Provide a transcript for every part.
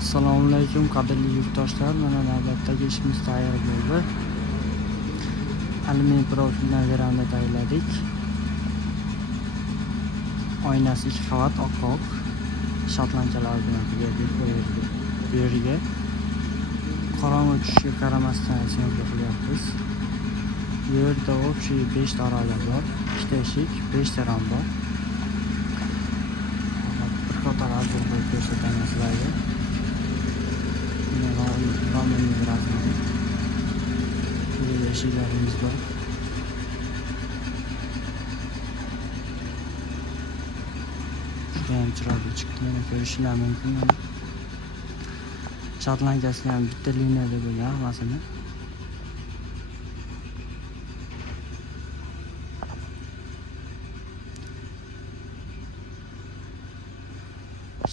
Assalomu alaykum qadrli yurtdoshlar. Mana navbatdagi ishimiz tayyor bo'ldi. Alyumin profildan veranda tayyorladik. Oynasi 2 qavat oq. Shotlankalar bilan berdik bu yerga. Qorong'i tushishiga qaramasdan syomka qilyapmiz. Bu yerda общий 5 ta oraliq bor. 2 ta eshik, 5 ta ram bor. Bir qator arzon qo'yib ko'rsataman sizlarga. Ramlarimiz rasmini. Eshiklarimiz bor. Judayam chiroyli chiqdi. Mana ko'rishinglar mumkin. Shotlankasi ham bitta liniyada bo'lgan hammasini.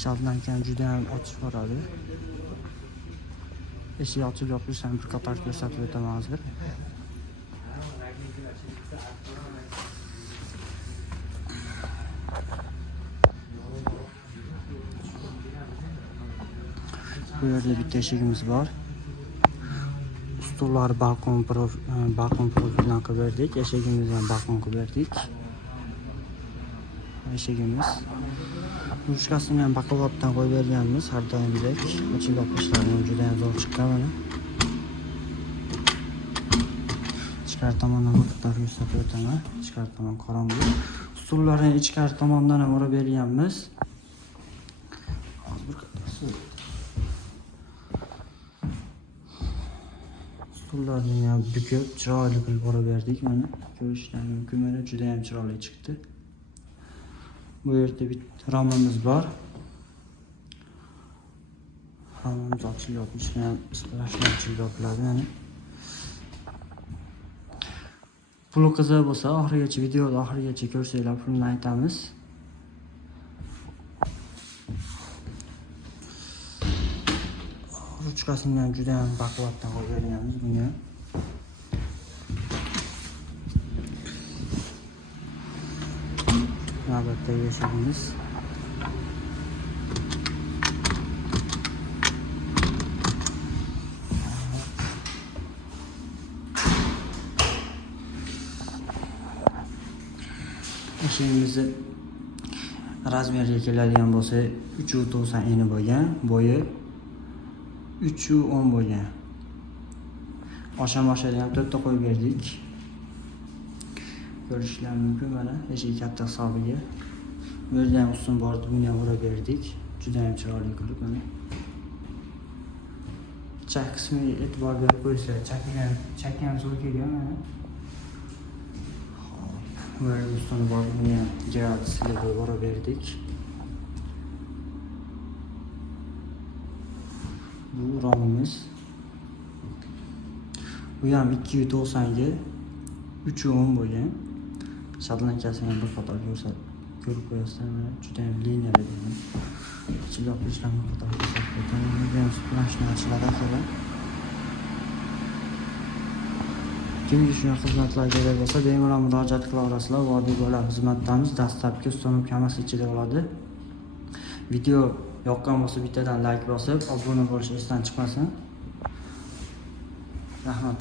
Shotlankani juda ham ochib boradi. Eshik ochib yopilishi ham bir qator ko'rsatib o'taman hozir. Bu yerda bitta eshigimiz bor. Stullar balkon profildan qilib berdik. Eshigimizni ham balkon qilib berdik. Eshigimiz ruchkasini ham baquvvatdan qo'yib berganmiz, har doimgidek. Ochib yopishlari juda ham zo'r chiqqan mana. Ichkari tomondan o'tib ko'rsatib o'taman. Ichkari tomon qorong'u. Stullarni ichkari tomondan ham o'rab berganmiz. Stullarni ham bukib, chiroyli qilib o'rab berdik mana. Ko'rishlar mumkin, mana juda ham chiroyli chiqdi. Bu yerda bitta ramamiz bor. Ramamiz ochilib yopilishi ham isplashlar ochilib yopiladi mana. Puli qiziq bo'lsa, oxirigacha videoni oxirigacha ko'rsanglar pulini aytamiz. Ruchkasini ham juda ham baquvvatdan qo'yib berganmiz bunga. Navbatdagi eshigimiz. Eshigimizni razmeriga keladigan bo'lsa 3.90 eni bo'lgan, bo'yi 3.10 bo'lgan. Osha-moshada ham 4 ta qo'yib berdik. Ko'rishlar mumkin mana eshik katta hisobiga. Bu yerda ham ustun bor, buni ham o'rab berdik. Juda ham chiroyli qilib mana. Chak qismiga e'tibor berib qo'ysa, chakka ham zo'r kelgan mana. Bu yerda ustun bor, buni ham jiratisiga o'rab berdik. Bu romimiz. Bu ham 2.90 ga 3.10 bo'lgan. Shotlankasini ham bir qator ko'rib qo'yasizlar. Mana juda ham liniyali bo'lgan. Ichib yopishlarni qator ko'rsatib o'taman. Juda ham splashni ochiladi axir. Kimga shunaqa xizmatlar kerak bo'lsa, bemalol murojaat qila olasizlar. Vodiy bo'ylab xizmatdamiz. Dastlabki ustanib hammasi ichida bo'ladi. Video yoqqan bo'lsa bittadan like bosib, obuna bo'lish esdan chiqmasin. Rahmat.